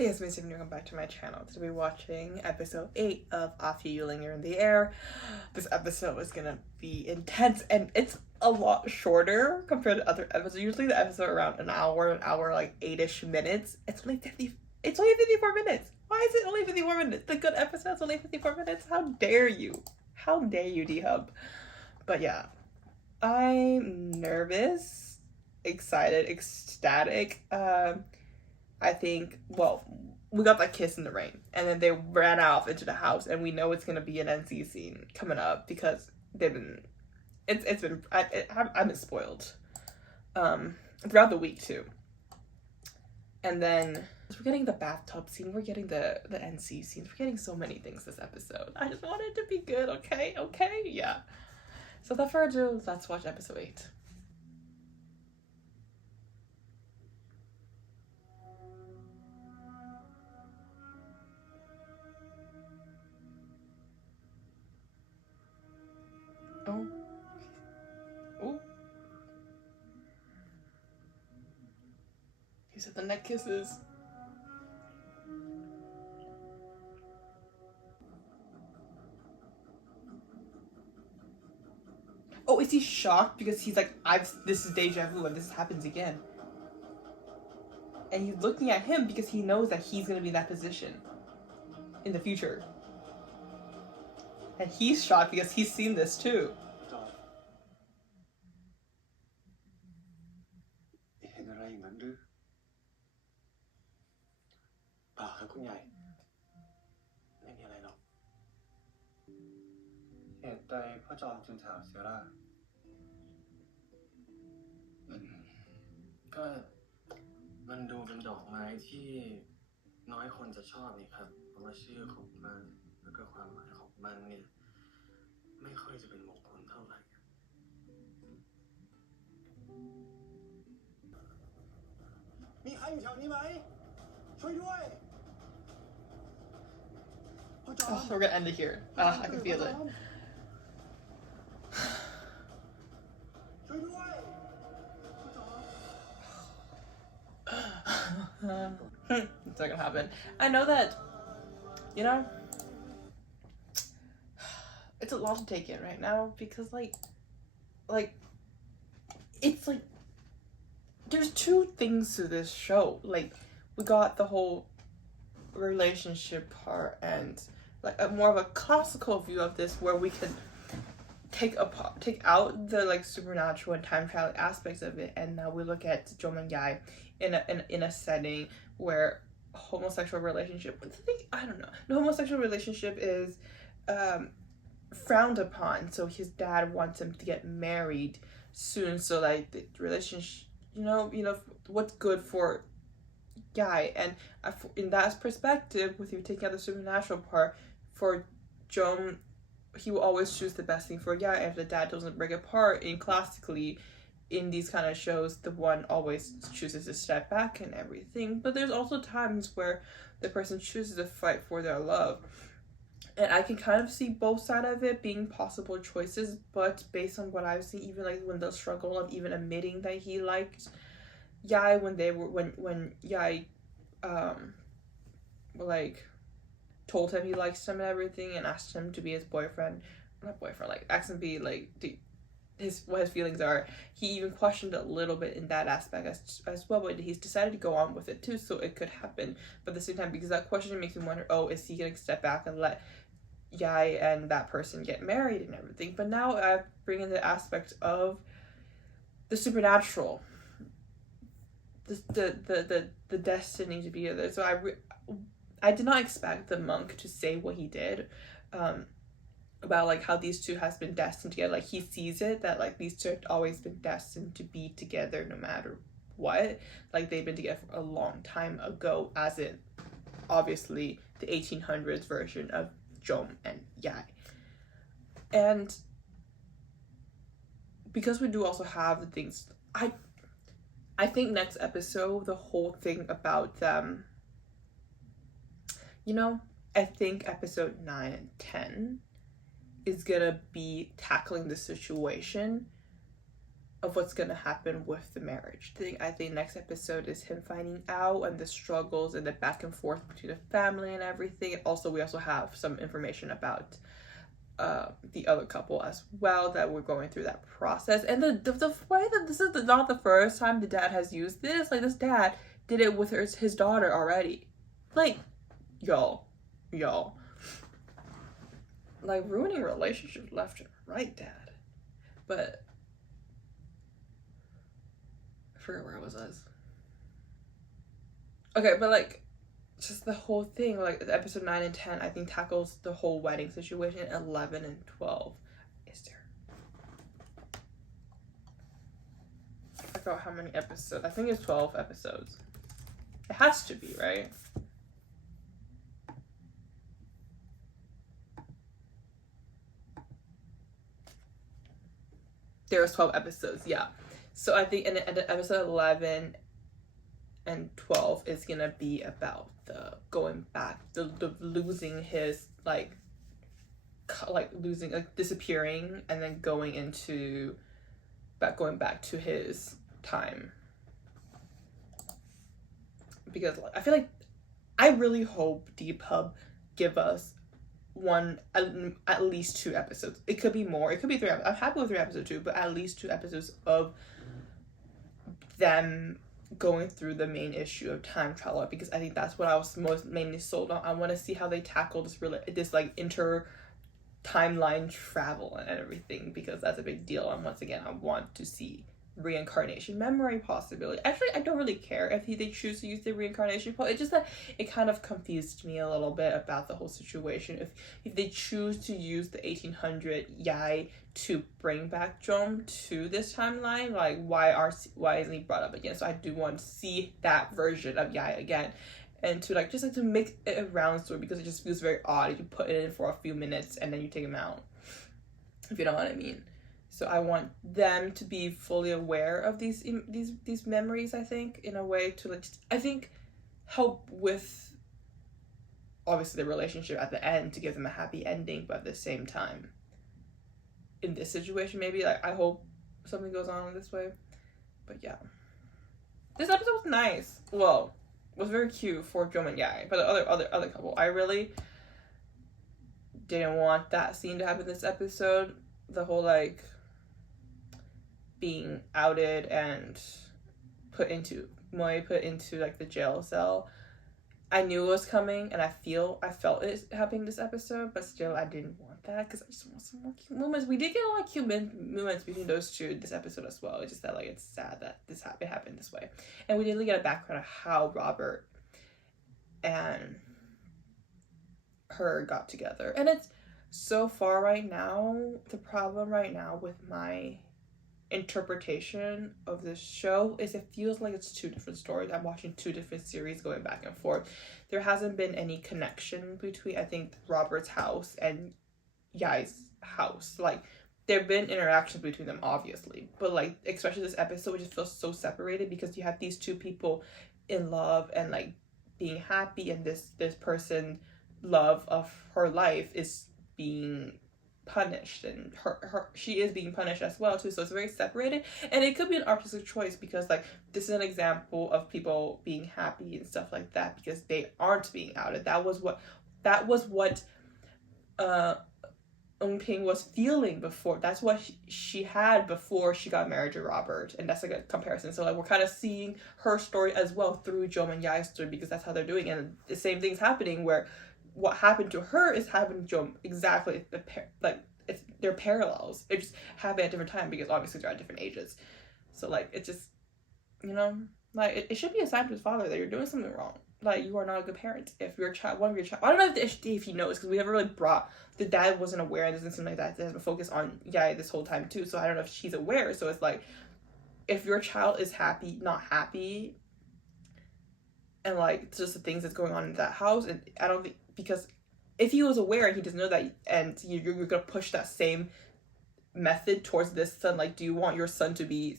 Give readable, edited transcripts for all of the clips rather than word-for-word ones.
Hey, it's me, Steven. Welcome back to my channel. Today we're watching episode 8 of After You Linger in the Air. This episode is gonna be intense, and it's a lot shorter compared to other episodes. Usually the episode around an hour like 8-ish minutes. It's only 54 minutes. Why is it only 54 minutes? The good episode's only 54 minutes? How dare you? How dare you, D-Hub? But yeah, I'm nervous, excited, ecstatic. I think, well, we got that kiss in the rain, and then they ran off into the house, and we know it's gonna be an NC scene coming up because they've been, I've been spoiled, throughout the week too. And then we're getting the bathtub scene, we're getting the NC scenes, we're getting so many things this episode. I just want it to be good, okay, yeah. So without further ado, let's watch episode 8. Oh. Oh. He said the neck kisses. Oh, is he shocked because he's like, this is deja vu and this happens again. And he's looking at him because he knows that he's gonna be in that position in the future. And he's shocked because he's seen this too. Oh, we're gonna end it here. I can feel it. It's not gonna happen. I know that, you know, it's a lot to take in right now because like it's like there's two things to this show. Like, we got the whole relationship part and like a more of a classical view of this where we can take out the like supernatural and time travel aspects of it, and now we look at Jom and Yai in a setting where homosexual relationship, I don't know, the homosexual relationship is frowned upon, so his dad wants him to get married soon, so like the relationship, you know what's good for Yai. And in that perspective, with you taking out the supernatural part, for Jom, he will always choose the best thing for Yai. If the dad doesn't break apart, and classically in these kind of shows, the one always chooses to step back and everything. But there's also times where the person chooses to fight for their love, and I can kind of see both sides of it being possible choices. But based on what I've seen, even like when the struggle of even admitting that he liked Yai, when Yai like told him he likes him and everything and asked him to be his boyfriend, like asked him to be like what his feelings are, he even questioned a little bit in that aspect as well, but he's decided to go on with it too, so it could happen. But at the same time, because that question makes me wonder, oh, is he gonna step back and let Yai and that person get married and everything? But now I bring in the aspect of the supernatural, the destiny to be there. So I did not expect the monk to say what he did, about like how these two has been destined together. Like, he sees it that like these two have always been destined to be together no matter what. Like, they've been together for a long time ago, as in obviously the 1800s version of Jom and Yai. And because we do also have the things, I think next episode, the whole thing about them, I think episode 9 and 10 is gonna be tackling the situation of what's gonna happen with the marriage thing. I think next episode is him finding out and the struggles and the back and forth between the family and everything. Also, we also have some information about the other couple as well, that we're going through that process. And the way that this is not the first time the dad has used this. Like, this dad did it with his daughter already. Like, y'all, like, ruining relationships left and right, dad. But I forget where I was. Okay, but like, just the whole thing, like episode 9 and 10, I think tackles the whole wedding situation. 11 and 12 is there, I forgot how many episodes. I think it's 12 episodes. It has to be, right? There's 12 episodes, yeah. So I think in episode 11 and 12 is gonna be about the going back, the losing his, like losing, like disappearing, and then going back to his time. Because I feel like, I really hope Depub give us at least 2 episodes. It could be more, it could be 3. I'm happy with 3 episodes too, but at least 2 episodes of them going through the main issue of time travel, because I think that's what I was mainly sold on. I want to see how they tackle this like inter timeline travel and everything, because that's a big deal. And once again, I want to see reincarnation memory possibility. Actually, I don't really care if they choose to use the reincarnation part. It's just that it kind of confused me a little bit about the whole situation. If they choose to use the 1800 Yai to bring back Jom to this timeline, like why isn't he brought up again? So I do want to see that version of Yai again, and to like just like to make it a round story, because it just feels very odd if you put it in for a few minutes and then you take him out, if you know what I mean. So I want them to be fully aware of these memories, I think, in a way to like, I think, help with obviously the relationship at the end, to give them a happy ending, but at the same time, in this situation, maybe, like, I hope something goes on in this way. But yeah, this episode was nice. Well, was very cute for Jom and Yai, but the other couple, I really didn't want that scene to happen this episode. The whole like being outed and put into like the jail cell. I knew it was coming, and I felt it happening this episode, but still I didn't want that, because I just want some more cute moments. We did get a lot of cute moments between those two this episode as well. It's just that like it's sad that it happened this way. And we did get a background of how Robert and her got together. And it's so far right now, the problem right now with my interpretation of this show is it feels like it's 2 different stories. I'm watching 2 different series going back and forth. There hasn't been any connection between, I think, Robert's house and Yai's house. Like, there have been interactions between them, obviously, but like, especially this episode, it just feels so separated, because you have these 2 people in love and like being happy, and this person, love of her life, is being punished, and she is being punished as well too. So it's very separated, and it could be an artistic choice, because like this is an example of people being happy and stuff like that because they aren't being outed. That was what Eunping was feeling before. That's what she had before she got married to Robert, and that's like a comparison. So like we're kind of seeing her story as well through Jom and Yai's story, because that's how they're doing, and the same thing's happening where what happened to her is happening to Jom exactly. They're parallels. It just happened at different time, because obviously they're at different ages. So like it just, you know, like it should be a sign to his father that you're doing something wrong. Like, you are not a good parent. If your child, one of your child, I don't know if he knows, because we never really brought, the dad wasn't aware, and there's something like that. There's a focus on Yai this whole time too. So I don't know if she's aware. So it's like, if your child is happy, not happy, and like just the things that's going on in that house, and I don't think, because if he was aware and he doesn't know that, and you're gonna push that same method towards this son, like, do you want your son to be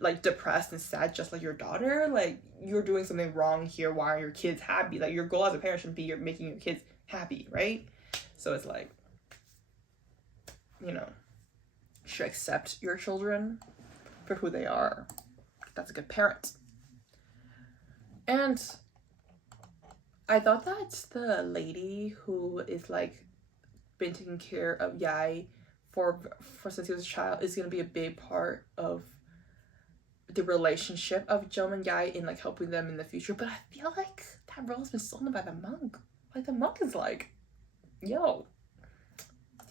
like depressed and sad just like your daughter? Like, you're doing something wrong here. Why are your kids happy? Like, your goal as a parent should be you're making your kids happy, right? So it's like, you know, should accept your children for who they are. That's a good parent. And I thought that the lady who is like been taking care of Yai for since he was a child is gonna be a big part of the relationship of Jom and Yai in like helping them in the future. But I feel like that role has been stolen by the monk. Like the monk is like, yo,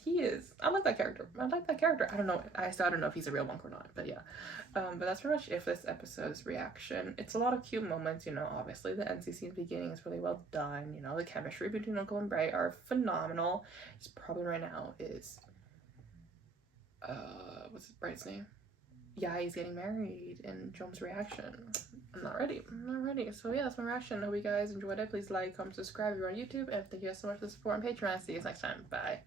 he is. I like that character. I don't know. I still don't know if he's a real monk or not. But yeah. But that's pretty much it for this episode's reaction. It's a lot of cute moments, you know. Obviously, the NCC in the beginning is really well done. You know, the chemistry between Nonkel and Bright are phenomenal. His problem right now is, what's Bright's name? Yeah, he's getting married, and Jom's reaction. I'm not ready. So yeah, that's my reaction. I hope you guys enjoyed it. Please like, comment, subscribe if you're on YouTube, and thank you guys so much for the support on Patreon. See you guys next time. Bye.